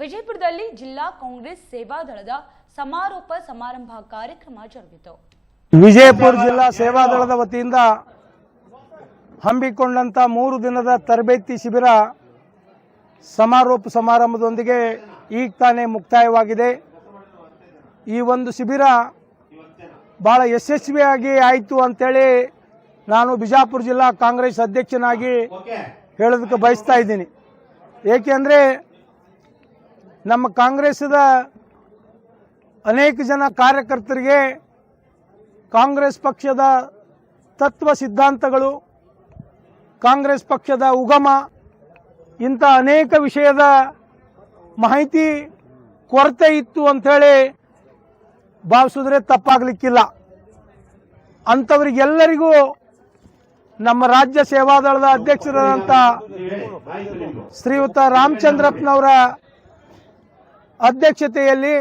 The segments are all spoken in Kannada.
ವಿಜಯಪುರದಲ್ಲಿ ಜಿಲ್ಲಾ ಕಾಂಗ್ರೆಸ್ ಸೇವಾದಳದ ಸಮಾರೋಪ ಸಮಾರಂಭ ಕಾರ್ಯಕ್ರಮ ಜರುಗಿತು. ವಿಜಯಪುರ ಜಿಲ್ಲಾ ಸೇವಾದಳದ ವತಿಯಿಂದ ಹಮ್ಮಿಕೊಂಡಂತ 3 ದಿನದ ತರಬೇತಿ ಶಿಬಿರ ಸಮಾರೋಪ ಸಮಾರಂಭದೊಂದಿಗೆ ಈಗ ತಾನೇ ಮುಕ್ತಾಯವಾಗಿದೆ. ಈ ಒಂದು ಶಿಬಿರ ಬಹಳ ಯಶಸ್ವಿಯಾಗಿ ಆಯಿತು ಅಂತೇಳಿ ನಾನು ಬಿಜಾಪುರ ಜಿಲ್ಲಾ ಕಾಂಗ್ರೆಸ್ ಅಧ್ಯಕ್ಷನಾಗಿ ಹೇಳೋದಕ್ಕೆ ಬಯಸ್ತಾ ಇದ್ದೀನಿ. ಏಕೆಂದರೆ ನಮ್ಮ ಕಾಂಗ್ರೆಸ್ದ ಅನೇಕ ಜನ ಕಾರ್ಯಕರ್ತರಿಗೆ ಕಾಂಗ್ರೆಸ್ ಪಕ್ಷದ ತತ್ವ ಸಿದ್ಧಾಂತಗಳು, ಕಾಂಗ್ರೆಸ್ ಪಕ್ಷದ ಉಗಮ ಇಂಥ ಅನೇಕ ವಿಷಯದ ಮಾಹಿತಿ ಕೊರತೆ ಇತ್ತು ಅಂಥೇಳಿ ಭಾವಿಸಿದ್ರೆ ತಪ್ಪಾಗಲಿಕ್ಕಿಲ್ಲ. ಅಂಥವರಿಗೆಲ್ಲರಿಗೂ ನಮ್ಮ ರಾಜ್ಯ ಸೇವಾದಳದ ಅಧ್ಯಕ್ಷರಾದಂಥ ಶ್ರೀಯುತ ರಾಮಚಂದ್ರಪ್ಪನವರ ಅಧ್ಯಕ್ಷತೆಯಲ್ಲಿ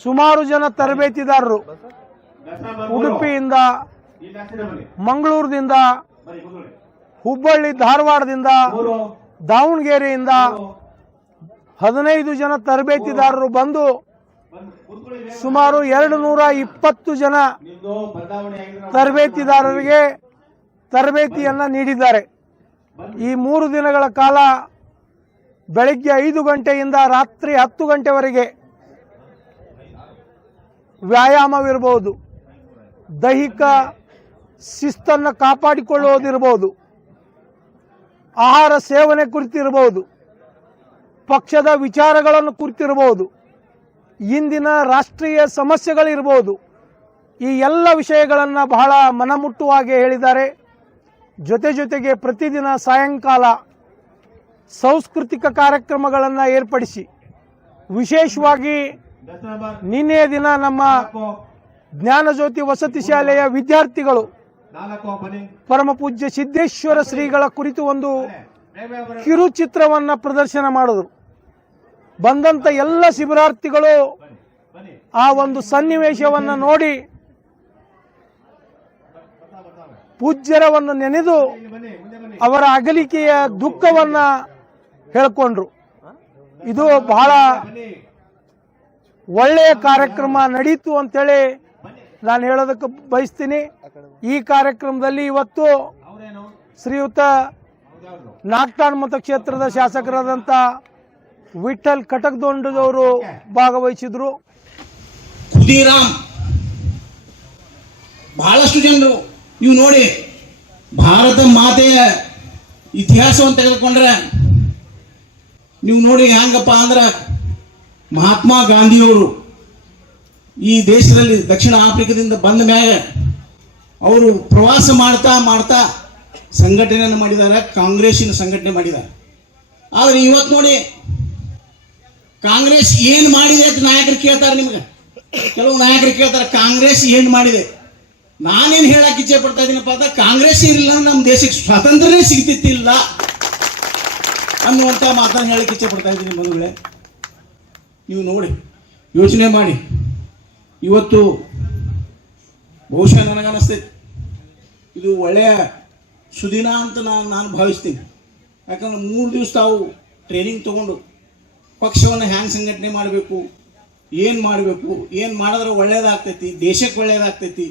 ಸುಮಾರು ಜನ ತರಬೇತಿದಾರರು ಉಡುಪಿಯಿಂದ, ಮಂಗಳೂರಿನಿಂದ, ಹುಬ್ಬಳ್ಳಿ ಧಾರವಾಡದಿಂದ, ದಾವಣಗೆರೆಯಿಂದ 15 ಜನ ತರಬೇತಿದಾರರು ಬಂದು ಸುಮಾರು 220 ಜನ ತರಬೇತಿದಾರರಿಗೆ ತರಬೇತಿಯನ್ನ ನೀಡಿದ್ದಾರೆ. ಈ 3 ದಿನಗಳ ಕಾಲ ಬೆಳಗ್ಗೆ 5 ಗಂಟೆಯಿಂದ ರಾತ್ರಿ 10 ಗಂಟೆವರೆಗೆ ವ್ಯಾಯಾಮವಿರಬಹುದು, ದೈಹಿಕ ಶಿಸ್ತನ್ನು ಕಾಪಾಡಿಕೊಳ್ಳುವುದಿರಬಹುದು, ಆಹಾರ ಸೇವನೆ ಕುರಿತಿರಬಹುದು, ಪಕ್ಷದ ವಿಚಾರಗಳನ್ನು ಕುರಿತಿರಬಹುದು, ಇಂದಿನ ರಾಷ್ಟ್ರೀಯ ಸಮಸ್ಯೆಗಳಿರಬಹುದು. ಈ ಎಲ್ಲ ವಿಷಯಗಳನ್ನು ಬಹಳ ಮನಮುಟ್ಟುವಾಗಿ ಹೇಳಿದ್ದಾರೆ. ಜೊತೆಗೆ ಪ್ರತಿದಿನ ಸಾಯಂಕಾಲ ಸಾಂಸ್ಕೃತಿಕ ಕಾರ್ಯಕ್ರಮಗಳನ್ನು ಏರ್ಪಡಿಸಿ, ವಿಶೇಷವಾಗಿ ನಿನ್ನೆಯ ದಿನ ನಮ್ಮ ಜ್ಞಾನಜ್ಯೋತಿ ವಸತಿ ಶಾಲೆಯ ವಿದ್ಯಾರ್ಥಿಗಳು ಪರಮ ಪೂಜ್ಯ ಸಿದ್ದೇಶ್ವರ ಶ್ರೀಗಳ ಕುರಿತು ಒಂದು ಕಿರುಚಿತ್ರವನ್ನ ಪ್ರದರ್ಶನ ಮಾಡಿದ್ರು. ಬಂದಂತ ಎಲ್ಲ ಶಿಬಿರಾರ್ಥಿಗಳು ಆ ಒಂದು ಸನ್ನಿವೇಶವನ್ನು ನೋಡಿ ಪೂಜ್ಯರವನ್ನು ನೆನೆದು ಅವರ ಅಗಲಿಕೆಯ ದುಃಖವನ್ನ ಹೇಳ್ಕೊಂಡ್ರು. ಇದು ಬಹಳ ಒಳ್ಳೆಯ ಕಾರ್ಯಕ್ರಮ ನಡೀತು ಅಂತೇಳಿ ನಾನು ಹೇಳೋದಕ್ಕೆ ಬಯಸ್ತೀನಿ. ಈ ಕಾರ್ಯಕ್ರಮದಲ್ಲಿ ಇವತ್ತು ಶ್ರೀಯುತ ನಾಗ್ಟಾಣ್ ಮತಕ್ಷೇತ್ರದ ಶಾಸಕರಾದಂಥ ವಿಠಲ್ ಕಟಕದೊಂಡದವರು ಭಾಗವಹಿಸಿದ್ರು. ಖುದೀರಾಮ್, ಬಹಳಷ್ಟು ಜನರು ನೀವು ನೋಡಿ, ಭಾರತ ಮಾತೆಯ ಇತಿಹಾಸವನ್ನು ತೆಗೆದುಕೊಂಡ್ರೆ ನೀವು ನೋಡಿ ಹೆಂಗಪ್ಪ ಅಂದ್ರೆ ಮಹಾತ್ಮ ಗಾಂಧಿಯವರು ಈ ದೇಶದಲ್ಲಿ ದಕ್ಷಿಣ ಆಫ್ರಿಕಾದಿಂದ ಬಂದ ಮ್ಯಾಗ ಅವರು ಪ್ರವಾಸ ಮಾಡ್ತಾ ಸಂಘಟನೆಯನ್ನು ಮಾಡಿದ್ದಾರೆ, ಕಾಂಗ್ರೆಸ್ಸಿನ ಸಂಘಟನೆ ಮಾಡಿದ್ದಾರೆ. ಆದರೆ ಇವತ್ತು ನೋಡಿ ಕಾಂಗ್ರೆಸ್ ಏನು ಮಾಡಿದೆ ಅಂತ ನಾಯಕರು ಕೇಳ್ತಾರೆ. ನಿಮ್ಗೆ ಕೆಲವು ನಾಯಕರು ಕೇಳ್ತಾರೆ ಕಾಂಗ್ರೆಸ್ ಏನು ಮಾಡಿದೆ. ನಾನೇನು ಹೇಳಕ್ಕೆ ಇಚ್ಛೆ ಪಡ್ತಾ ಇದ್ದೀನಪ್ಪ ಅಂತ, ಕಾಂಗ್ರೆಸ್ ಇರಲಿಲ್ಲ ನಮ್ಮ ದೇಶಕ್ಕೆ ಸ್ವಾತಂತ್ರ್ಯವೇ ಸಿಗ್ತಿತ್ತಿಲ್ಲ ಅನ್ನುವಂಥ ಮಾತನ್ನು ಹೇಳಕ್ಕೆ ಇಚ್ಛೆ ಪಡ್ತಾ ಇದ್ದೀನಿ. ಬಂಧುಗಳೇ, ನೀವು ನೋಡಿ ಯೋಚನೆ ಮಾಡಿ. ಇವತ್ತು ಬಹುಶಃ ನನಗನ್ನಿಸ್ತೈತಿ ಇದು ಒಳ್ಳೆಯ ಸುದಿನ ಅಂತ ನಾನು ಭಾವಿಸ್ತೀನಿ. ಯಾಕಂದ್ರೆ 3 ದಿವಸ ತಾವು ಟ್ರೈನಿಂಗ್ ತಗೊಂಡು ಪಕ್ಷವನ್ನು ಹ್ಯಾಂಗೆ ಸಂಘಟನೆ ಮಾಡಬೇಕು, ಏನು ಮಾಡಬೇಕು, ಏನು ಮಾಡಿದ್ರೆ ಒಳ್ಳೇದಾಗ್ತೈತಿ, ದೇಶಕ್ಕೆ ಒಳ್ಳೇದಾಗ್ತೈತಿ,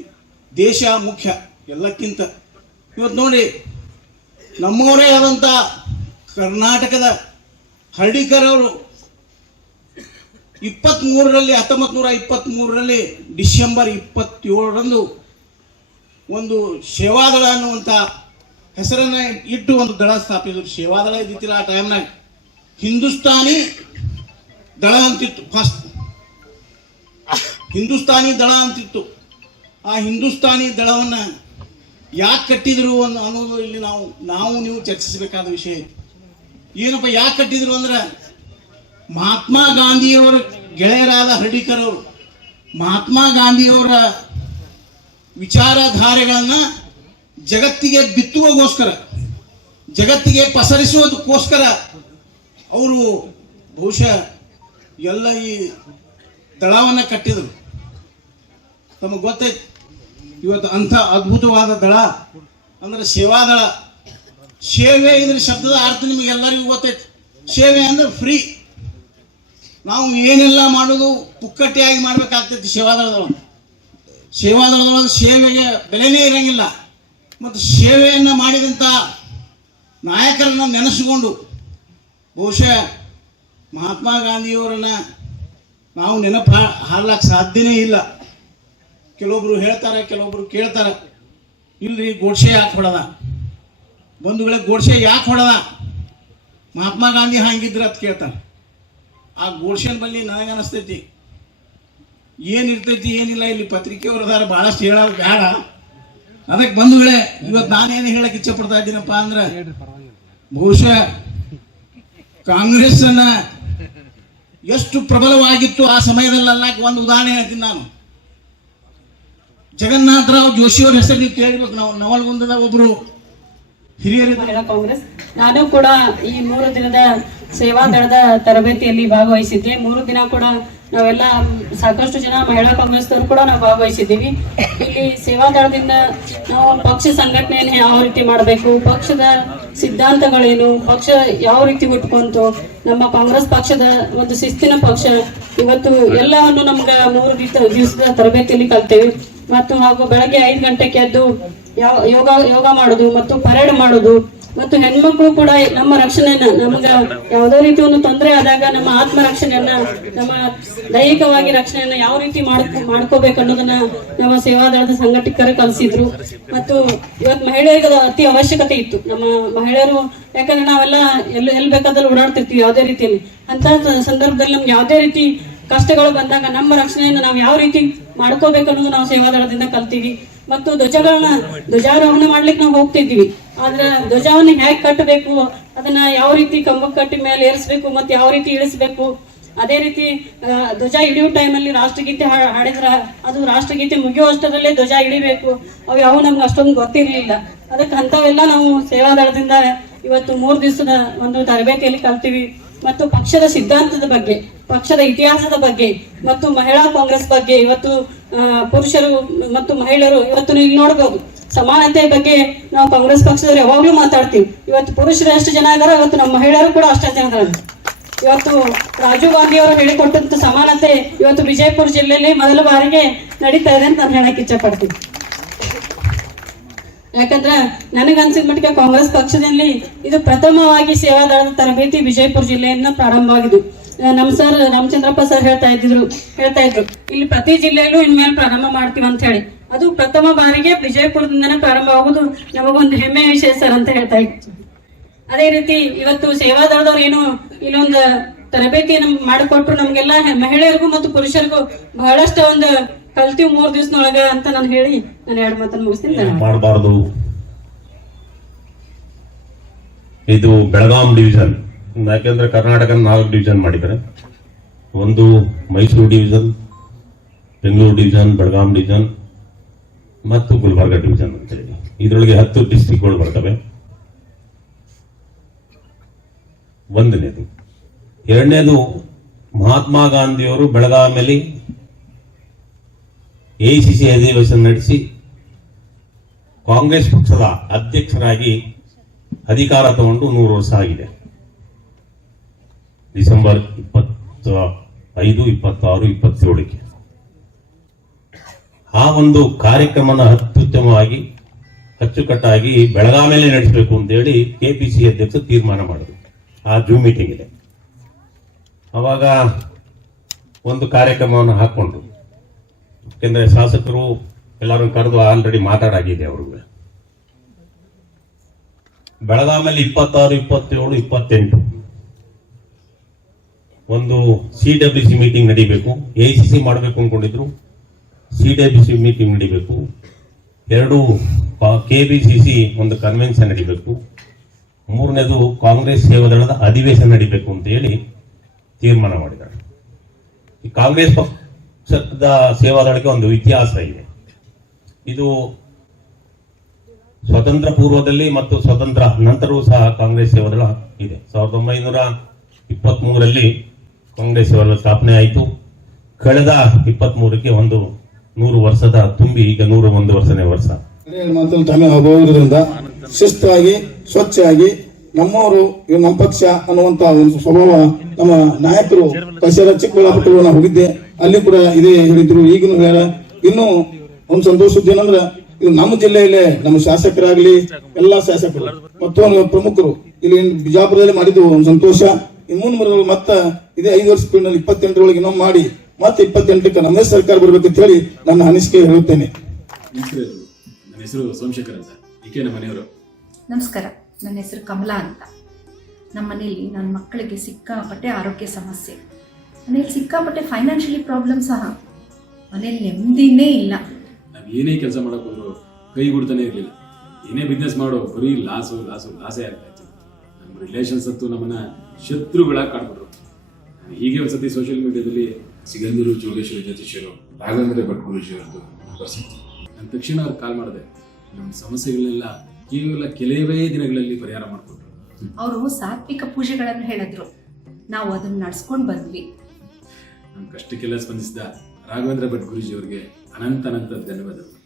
ದೇಶ ಮುಖ್ಯ ಎಲ್ಲಕ್ಕಿಂತ. ಇವತ್ತು ನೋಡಿ ನಮ್ಮವರೇ ಆದಂಥ ಕರ್ನಾಟಕದ ಹರ್ಡಿಕರ್ ಅವರು 1923ರಲ್ಲಿ ಡಿಸೆಂಬರ್ 27ರಂದು ಒಂದು ಸೇವಾದಳ ಅನ್ನುವಂಥ ಹೆಸರನ್ನು ಇಟ್ಟು ಒಂದು ದಳ ಸ್ಥಾಪಿಸಿದ್ರು. ಸೇವಾದಳ ಇದ್ದಿತ್ತಿಲ್ಲ ಆ ಟೈಮ್ನಾಗ, ಹಿಂದೂಸ್ತಾನಿ ದಳ ಅಂತಿತ್ತು. ಫಸ್ಟ್ ಹಿಂದೂಸ್ತಾನಿ ದಳ ಅಂತಿತ್ತು. ಆ ಹಿಂದೂಸ್ತಾನಿ ದಳವನ್ನು ಯಾಕೆ ಕಟ್ಟಿದ್ರು ಅನ್ನೋದು ಇಲ್ಲಿ ನಾವು ನೀವು ಚರ್ಚಿಸಬೇಕಾದ ವಿಷಯ ಐತಿ. ಏನಪ್ಪ ಯಾಕೆ ಕಟ್ಟಿದ್ರು ಅಂದ್ರೆ, ಮಹಾತ್ಮ ಗಾಂಧಿಯವರ ಗೆಳೆಯರಾದ ಹರ್ಡಿಕರ್ ಅವರು ಮಹಾತ್ಮ ಗಾಂಧಿಯವರ ವಿಚಾರಧಾರೆಗಳನ್ನು ಜಗತ್ತಿಗೆ ಬಿತ್ತುವಗೋಸ್ಕರ, ಜಗತ್ತಿಗೆ ಪಸರಿಸುವುದಕ್ಕೋಸ್ಕರ ಅವರು ಬಹುಶಃ ಎಲ್ಲ ಈ ದಳವನ್ನು ಕಟ್ಟಿದರು. ತಮಗೆ ಗೊತ್ತೈತಿ ಇವತ್ತು ಅಂಥ ಅದ್ಭುತವಾದ ದಳ ಅಂದ್ರೆ ಸೇವಾದಳ. ಸೇವೆ ಇದ್ರ ಶಬ್ದದ ಅರ್ಥ ನಿಮಗೆಲ್ಲರಿಗೂ ಗೊತ್ತೈತಿ. ಸೇವೆ ಅಂದ್ರೆ ಫ್ರೀ, ನಾವು ಏನೆಲ್ಲ ಮಾಡೋದು ಪುಕ್ಕಟ್ಟಿಯಾಗಿ ಮಾಡಬೇಕಾಗ್ತೈತಿ. ಸೇವಾದಳದೊಳಗೆ ಸೇವೆಗೆ ಬೆಲೆನೇ ಇರಂಗಿಲ್ಲ. ಮತ್ತು ಸೇವೆಯನ್ನು ಮಾಡಿದಂಥ ನಾಯಕರನ್ನು ನೆನೆಸಿಕೊಂಡು ಬಹುಶಃ ಮಹಾತ್ಮ ಗಾಂಧಿಯವರನ್ನ ನಾವು ನೆನಪು ಹಾರ್ಲಕ್ಕೆ ಸಾಧ್ಯನೇ ಇಲ್ಲ. ಕೆಲವೊಬ್ರು ಹೇಳ್ತಾರೆ, ಕೆಲವೊಬ್ರು ಕೇಳ್ತಾರೆ, ಇಲ್ರಿ ಗೋಡ್ಸೆ ಯಾಕೆ ಹೊಡೆದ, ಬಂಧುಗಳೇ ಗೋಡ್ಸೆ ಯಾಕೆ ಹೊಡೆದ, ಮಹಾತ್ಮ ಗಾಂಧಿ ಹಂಗಿದ್ರೆ ಅಂತ ಕೇಳ್ತಾರೆ. ಆ ಗೋಡ್ಸೆನ ಬಳಿ ನನಗನ್ನಿಸ್ತೈತಿ ಏನಿರ್ತೈತಿ ಏನಿಲ್ಲ. ಇಲ್ಲಿ ಪತ್ರಿಕೆಯವರು ಅದಾರ, ಭಾಳಷ್ಟು ಹೇಳೋದು ಬೇಡ. ಅದಕ್ಕೆ ಬಂಧುಗಳೇ ಇವತ್ತು ನಾನೇನು ಹೇಳಕ್ಕೆ ಇಚ್ಛೆ ಪಡ್ತಾ ಇದ್ದೀನಪ್ಪ ಅಂದ್ರೆ, ಬಹುಶಃ ಕಾಂಗ್ರೆಸ್ಸನ್ನ ಎಷ್ಟು ಪ್ರಬಲವಾಗಿತ್ತು ಆ ಸಮಯದಲ್ಲ. ಒಂದು ಉದಾಹರಣೆ ಹೇಳ್ತೀನಿ ನಾನು. ಜಗನ್ನಾಥರಾವ್ ಜೋಶಿಯವರ ಹೆಸರು ನೀವು ಕೇಳಿರ್ಬೇಕು. ನಾವು ನವಲಗುಂದದ ಒಬ್ರು ಹಿರಿಯರಿದ್ದಾರೆ ಕಾಂಗ್ರೆಸ್. ನಾನು ಕೂಡ ಈ 3 ದಿನದ ಸೇವಾ ದಳದ ತರಬೇತಿಯಲ್ಲಿ ಭಾಗವಹಿಸಿದ್ದೆ. 3 ದಿನ ಕೂಡ ನಾವೆಲ್ಲ ಸಾಕಷ್ಟು ಜನ ಮಹಿಳಾ ಕಾಂಗ್ರೆಸ್ದವರು ಕೂಡ ನಾವು ಭಾಗವಹಿಸಿದ್ದೀವಿ. ಇಲ್ಲಿ ಸೇವಾ ದಳದಿಂದ ನಾವು ಪಕ್ಷ ಸಂಘಟನೆಯನ್ನು ಯಾವ ರೀತಿ ಮಾಡಬೇಕು, ಪಕ್ಷದ ಸಿದ್ಧಾಂತಗಳೇನು, ಪಕ್ಷ ಯಾವ ರೀತಿ ಉಟ್ಕೊಂತು, ನಮ್ಮ ಕಾಂಗ್ರೆಸ್ ಪಕ್ಷದ ಒಂದು ಶಿಸ್ತಿನ ಪಕ್ಷ, ಇವತ್ತು ಎಲ್ಲವನ್ನು ನಮ್ಗೆ 3 ದಿವಸದ ತರಬೇತಿಯಲ್ಲಿ ಕಲ್ತೇವೆ. ಮತ್ತು ಹಾಗೂ ಬೆಳಗ್ಗೆ 5 ಗಂಟೆಗೆ ಎದ್ದು ಯೋಗ ಮಾಡೋದು ಮತ್ತು ಪರೇಡ್ ಮಾಡೋದು, ಮತ್ತು ಹೆಣ್ಮಕ್ಳು ಕೂಡ ನಮ್ಮ ರಕ್ಷಣೆಯನ್ನ, ನಮ್ಗೆ ಯಾವುದೇ ರೀತಿ ಒಂದು ತೊಂದರೆ ಆದಾಗ ನಮ್ಮ ಆತ್ಮ ರಕ್ಷಣೆಯನ್ನ, ನಮ್ಮ ದೈಹಿಕವಾಗಿ ರಕ್ಷಣೆಯನ್ನ ಯಾವ ರೀತಿ ಮಾಡ್ಕೋಬೇಕು ಅನ್ನೋದನ್ನ ನಮ್ಮ ಸೇವಾದಳದ ಸಂಘಟಕರು ಕಲಿಸಿದ್ರು. ಮತ್ತು ಇವತ್ತು ಮಹಿಳೆಯರಿಗೆ ಅತಿ ಅವಶ್ಯಕತೆ ಇತ್ತು. ನಮ್ಮ ಮಹಿಳೆಯರು, ಯಾಕಂದ್ರೆ ನಾವೆಲ್ಲ ಎಲ್ಲಿ ಬೇಕಾದ್ರೂ ಓಡಾಡ್ತಿರ್ತೀವಿ ಯಾವುದೇ ರೀತಿಯಲ್ಲಿ. ಅಂತ ಸಂದರ್ಭದಲ್ಲಿ ನಮ್ಗೆ ಯಾವುದೇ ರೀತಿ ಕಷ್ಟಗಳು ಬಂದಾಗ ನಮ್ಮ ರಕ್ಷಣೆಯನ್ನು ನಾವು ಯಾವ ರೀತಿ ಮಾಡ್ಕೋಬೇಕು ಅನ್ನೋದು ನಾವು ಸೇವಾದಳದಿಂದ ಕಲ್ತೀವಿ. ಮತ್ತು ಧ್ವಜಾರೋಹಣ ಮಾಡ್ಲಿಕ್ಕೆ ನಾವು ಹೋಗ್ತಿದ್ವಿ. ಆದ್ರೆ ಧ್ವಜವನ್ನು ಹೇಗೆ ಕಟ್ಟಬೇಕು, ಅದನ್ನ ಯಾವ ರೀತಿ ಕಂಬಕ್ಕೆ ಕಟ್ಟಿ ಮೇಲೆ ಏರಿಸಬೇಕು ಮತ್ತು ಯಾವ ರೀತಿ ಇಳಿಸ್ಬೇಕು, ಅದೇ ರೀತಿ ಧ್ವಜ ಇಳಿಯೋ ಟೈಮಲ್ಲಿ ರಾಷ್ಟ್ರಗೀತೆ ಹಾಡಿದ್ರ ಅದು ರಾಷ್ಟ್ರಗೀತೆ ಮುಗಿಯುವಷ್ಟರಲ್ಲೇ ಧ್ವಜ ಇಳಿಬೇಕು. ಅವು ಯಾವ ನಮ್ಗೆ ಅಷ್ಟೊಂದು ಗೊತ್ತಿರಲಿಲ್ಲ. ಅದಕ್ಕೆ ಅಂಥವೆಲ್ಲ ನಾವು ಸೇವಾದಳದಿಂದ ಇವತ್ತು 3 ದಿವಸದ ಒಂದು ತರಬೇತಿಯಲ್ಲಿ ಕಲ್ತೀವಿ. ಮತ್ತು ಪಕ್ಷದ ಸಿದ್ಧಾಂತದ ಬಗ್ಗೆ, ಪಕ್ಷದ ಇತಿಹಾಸದ ಬಗ್ಗೆ ಮತ್ತು ಮಹಿಳಾ ಕಾಂಗ್ರೆಸ್ ಬಗ್ಗೆ, ಇವತ್ತು ಪುರುಷರು ಮತ್ತು ಮಹಿಳೆಯರು, ಇವತ್ತು ನೀವು ಇಲ್ಲಿ ನೋಡ್ಬೋದು ಸಮಾನತೆ ಬಗ್ಗೆ ನಾವು ಕಾಂಗ್ರೆಸ್ ಪಕ್ಷದವರು ಯಾವಾಗ್ಲೂ ಮಾತಾಡ್ತೀವಿ. ಇವತ್ತು ಪುರುಷರು ಎಷ್ಟು ಜನ ಇದಾರೆ, ಇವತ್ತು ನಮ್ಮ ಮಹಿಳೆಯರು ಕೂಡ ಅಷ್ಟೇ ಜನ ಇದ್ದಾರೆ. ಇವತ್ತು ರಾಜೀವ್ ಗಾಂಧಿ ಅವರು ಹೇಳಿಕೊಟ್ಟಂತ ಸಮಾನತೆ ಇವತ್ತು ವಿಜಯಪುರ ಜಿಲ್ಲೆಯಲ್ಲಿ ಮೊದಲ ಬಾರಿಗೆ ನಡೀತಾ ಇದೆ ಅಂತ ನಾನು ಹೇಳಕ್ ಇಚ್ಛೆ ಪಡ್ತೀನಿ. ಯಾಕಂದ್ರೆ ನನಗನ್ಸಿದ ಮಟ್ಟಿಗೆ ಕಾಂಗ್ರೆಸ್ ಪಕ್ಷದಲ್ಲಿ ಇದು ಪ್ರಥಮವಾಗಿ ಸೇವಾದಳದ ತರಬೇತಿ ವಿಜಯಪುರ ಜಿಲ್ಲೆಯಿಂದ ಪ್ರಾರಂಭವಾಗಿದ್ದು. ನಮ್ಮ ಸರ್ ರಾಮಚಂದ್ರಪ್ಪ ಸರ್ ಹೇಳ್ತಾ ಇದ್ರು ಇಲ್ಲಿ ಪ್ರತಿ ಜಿಲ್ಲೆಯಲ್ಲೂ ಇನ್ಮೇಲೆ ಪ್ರಾರಂಭ ಮಾಡ್ತೀವಿ ಅಂತ ಹೇಳಿ. ಅದು ಪ್ರಥಮ ಬಾರಿಗೆ ವಿಜಯಪುರದಿಂದನೇ ಪ್ರಾರಂಭ ಆಗುವುದು ನಮಗೊಂದು ಹೆಮ್ಮೆಯ ವಿಷಯ ಸರ್ ಅಂತ ಹೇಳ್ತಾ ಇದ್ರು. ಅದೇ ರೀತಿ ಇವತ್ತು ಸೇವಾದಳದವ್ರು ಏನು ಇಲ್ಲೊಂದು ತರಬೇತಿಯನ್ನು ಮಾಡಿಕೊಟ್ರು ನಮ್ಗೆಲ್ಲ ಮಹಿಳೆಯರಿಗೂ ಮತ್ತು ಪುರುಷರಿಗೂ ಬಹಳಷ್ಟು ಒಂದು ಕಲ್ತೀವಿ 3 ದಿವಸದೊಳಗ ಅಂತ ನಾನು ಹೇಳಿ ನಾನು 2 ಮಾತನ್ನು ಮುಗಿಸ್ತೀನಿ. ಮಾಡಬಾರ್ದು. ಇದು ಬೆಳಗಾಂ ಡಿವಿಷನ್, ಯಾಕೆಂದ್ರೆ ಕರ್ನಾಟಕ 4 ಡಿವಿಷನ್ ಮಾಡಿದ್ದಾರೆ. ಒಂದು Mysuru division, Bengaluru division, Belgaum division ಮತ್ತು ಗುಲ್ಬರ್ಗ ಡಿವಿಷನ್ ಅಂತ ಹೇಳಿ ಇದರೊಳಗೆ 10 ಡಿಸ್ಟ್ರಿಕ್ಟ್ಗಳು ಬರ್ತವೆ. ಒಂದನೇದು. ಎರಡನೇದು, ಮಹಾತ್ಮ ಗಾಂಧಿಯವರು ಬೆಳಗಾವಿಯಲ್ಲಿ AICC ಅಧಿವೇಶನ ನಡೆಸಿ ಕಾಂಗ್ರೆಸ್ ಪಕ್ಷದ ಅಧ್ಯಕ್ಷರಾಗಿ ಅಧಿಕಾರ ತಗೊಂಡು 100 ವರ್ಷ ಆಗಿದೆ. ಡಿಸೆಂಬರ್ 25, 26, 27ಕ್ಕೆ ಆ ಒಂದು ಕಾರ್ಯಕ್ರಮನ ಅತ್ಯುತ್ತಮವಾಗಿ ಅಚ್ಚುಕಟ್ಟಾಗಿ ಬೆಳಗಾವಿಯಲ್ಲಿ ನಡೆಸಬೇಕು ಅಂತೇಳಿ KPC ಅಧ್ಯಕ್ಷ ತೀರ್ಮಾನ ಮಾಡಿದ್ರು. ಆ ಜೂಮ್ ಮೀಟಿಂಗ್ ಇದೆ. ಅವಾಗ ಒಂದು ಕಾರ್ಯಕ್ರಮವನ್ನು ಹಾಕೊಂಡ್ರು. ಯಾಕೆಂದ್ರೆ ಶಾಸಕರು ಎಲ್ಲರೂ ಕರೆದು ಆಲ್ರೆಡಿ ಮಾತಾಡಾಗಿದೆ. ಅವ್ರಿಗೆ ಬೆಳಗಾವಿಯಲ್ಲಿ 26, 27, 28 ಒಂದು CWC ಮೀಟಿಂಗ್ ನಡೀಬೇಕು. AICC ಮಾಡಬೇಕು ಅನ್ಕೊಂಡಿದ್ರು, CWC ಮೀಟಿಂಗ್ ನಡೀಬೇಕು. 2 KBCC ಒಂದು ಕನ್ವೆನ್ಷನ್ ನಡೀಬೇಕು. 3ನೇದು ಕಾಂಗ್ರೆಸ್ ಸೇವಾದಳದ ಅಧಿವೇಶನ ನಡೀಬೇಕು ಅಂತ ಹೇಳಿ ತೀರ್ಮಾನ ಮಾಡಿದ್ದಾರೆ. ಈ ಕಾಂಗ್ರೆಸ್ ಪಕ್ಷದ ಸೇವಾದಳಕ್ಕೆ ಒಂದು ಇತಿಹಾಸ ಇದೆ. ಇದು ಸ್ವತಂತ್ರ ಪೂರ್ವದಲ್ಲಿ ಮತ್ತು ಸ್ವತಂತ್ರ ನಂತರವೂ ಸಹ ಕಾಂಗ್ರೆಸ್ ಸೇವಾದಳ ಇದೆ. 1923ರಲ್ಲಿ ಕಾಂಗ್ರೆಸ್ ಸೇವಾದಳ ಸ್ಥಾಪನೆ ಆಯಿತು. ಕಳೆದ 23ಕ್ಕೆ ಒಂದು 100 ವರ್ಷದ ತುಂಬಿ ಈಗ 101 ವರ್ಷನೇ ವರ್ಷ. ಮಾತಲ್ಲಿ ತಮ್ಮ ಅಭಾವ ಇರೋದ್ರಿಂದ ಶಿಸ್ತಾಗಿ ಸ್ವಚ್ಛವಾಗಿ ನಮ್ಮವರು ಇವ್ ನಮ್ಮ ಪಕ್ಷ ಅನ್ನುವಂತ ಒಂದು ಸ್ವಭಾವ ನಮ್ಮ ನಾಯಕರು ಕಸೇರ ಚಿಕ್ಕಬಳ್ಳಾಪುರ ನಾನು ಹೋಗಿದ್ದೆ, ಅಲ್ಲಿ ಕೂಡ ಇದೇ ಹೇಳಿದ್ರು, ಈಗಲೂ ಹೇಳ. ಇನ್ನು ಒಂದು ಸಂತೋಷ ಸುದ್ದಿ ಏನಂದ್ರ ಇದು ನಮ್ಮ ಜಿಲ್ಲೆಯಲ್ಲೇ ನಮ್ಮ ಶಾಸಕರಾಗ್ಲಿ ಎಲ್ಲಾ ಶಾಸಕರು ಮತ್ತು ಪ್ರಮುಖರು ಇಲ್ಲಿ ಬಿಜಾಪುರದಲ್ಲಿ ಮಾಡಿದ್ದು ಒಂದು ಸಂತೋಷ. ಇನ್ನು ಮುಂದೆ ಮತ್ತ ಇದೇ 5 ವರ್ಷ ಪೀರಿಯಡ್ 28ರೊಳಗೆ ಇನ್ನೊಮ್ಮೆ ಮಾಡಿ ಮತ್ತೆ 28ಕ್ಕೆ ನಮ್ಮದೇ ಸರ್ಕಾರ ಬರ್ಬೇಕಂತ ಹೇಳಿ ನನ್ನ ಅನಿಸಿಕೆ ಹೇಳುತ್ತೇನೆ. ನನ್ನ ಹೆಸರು ಸೋಮಶೇಖರ್ ಅಂತ, ಈಕೆ ನಮ್ಮ ಮನೆಯವರು. ನಮಸ್ಕಾರ, ನನ್ನ ಹೆಸರು ಕಮಲಾ ಅಂತ. ನಮ್ಮ ಮನೇಲಿ ನನ್ನ ಮಕ್ಕಳಿಗೆ ಸಿಕ್ಕಾಪಟ್ಟೆ ಆರೋಗ್ಯ ಸಮಸ್ಯೆ, ಮನೇಲಿ ಸಿಕ್ಕಾಪಟ್ಟೆ ಫೈನಾನ್ಷಿಯಲಿ ಪ್ರಾಬ್ಲಮ್ ಸಹ, ಮನೇಲಿ ನೆಮ್ಮದಿನೇ ಇಲ್ಲ. ನಾವು ಏನೇ ಕೆಲಸ ಮಾಡೋಕೆ ಹೋದ್ರು ಕೈ ಗುಡ್ತಾನೆ ಇರಲಿಲ್ಲ. ಏನೇ ಬಿಸ್ನೆಸ್ ಮಾಡೋ ಬರೀ ಲಾಸೇ ಆಗ್ತಾ ಇತ್ತು. ನಮ್ಮ ರಿಲೇಷನ್ಸ್ ಅಂತೂ ನಮ್ಮನ್ನ ಶತ್ರುಗಳಾಗಿ ಕಾಡ್ಬಿಟ್ರು. ಹೀಗೆ ಒಂದ್ಸತಿ ಸೋಷಿಯಲ್ ಮೀಡಿಯಾದಲ್ಲಿ ಸಿಗಂದೂರು ಜೋಗೇಶ್ವರಿ ಜ್ಯೋತಿಷ್ಯರು ರಾಘವೇಂದ್ರ ಭಟ್ ಗುರೂಜಿಯವರದ್ದು ನಂಬರ್ ಸಿಕ್ತು. ನಾನು ತಕ್ಷಣ ಅವ್ರಿಗೆ ಕಾಲ್ ಮಾಡಿದೆ. ನಮ್ಮ ಸಮಸ್ಯೆಗಳನ್ನೆಲ್ಲ ಕೇವಲ ಕೆಲವೇ ದಿನಗಳಲ್ಲಿ ಪರಿಹಾರ ಮಾಡಿಕೊಟ್ರು. ಅವರು ಸಾತ್ವಿಕ ಪೂಜೆಗಳನ್ನು ಹೇಳಿದ್ರು, ನಾವು ಅದನ್ನ ನಡ್ಸ್ಕೊಂಡು ಬಂದ್ವಿ. ನಮ್ಮ ಕಷ್ಟಕ್ಕೆಲ್ಲ ಸ್ಪಂದಿಸಿದ ರಾಘವೇಂದ್ರ ಭಟ್ ಗುರೂಜಿಯವರಿಗೆ ಅನಂತ ಧನ್ಯವಾದಗಳು.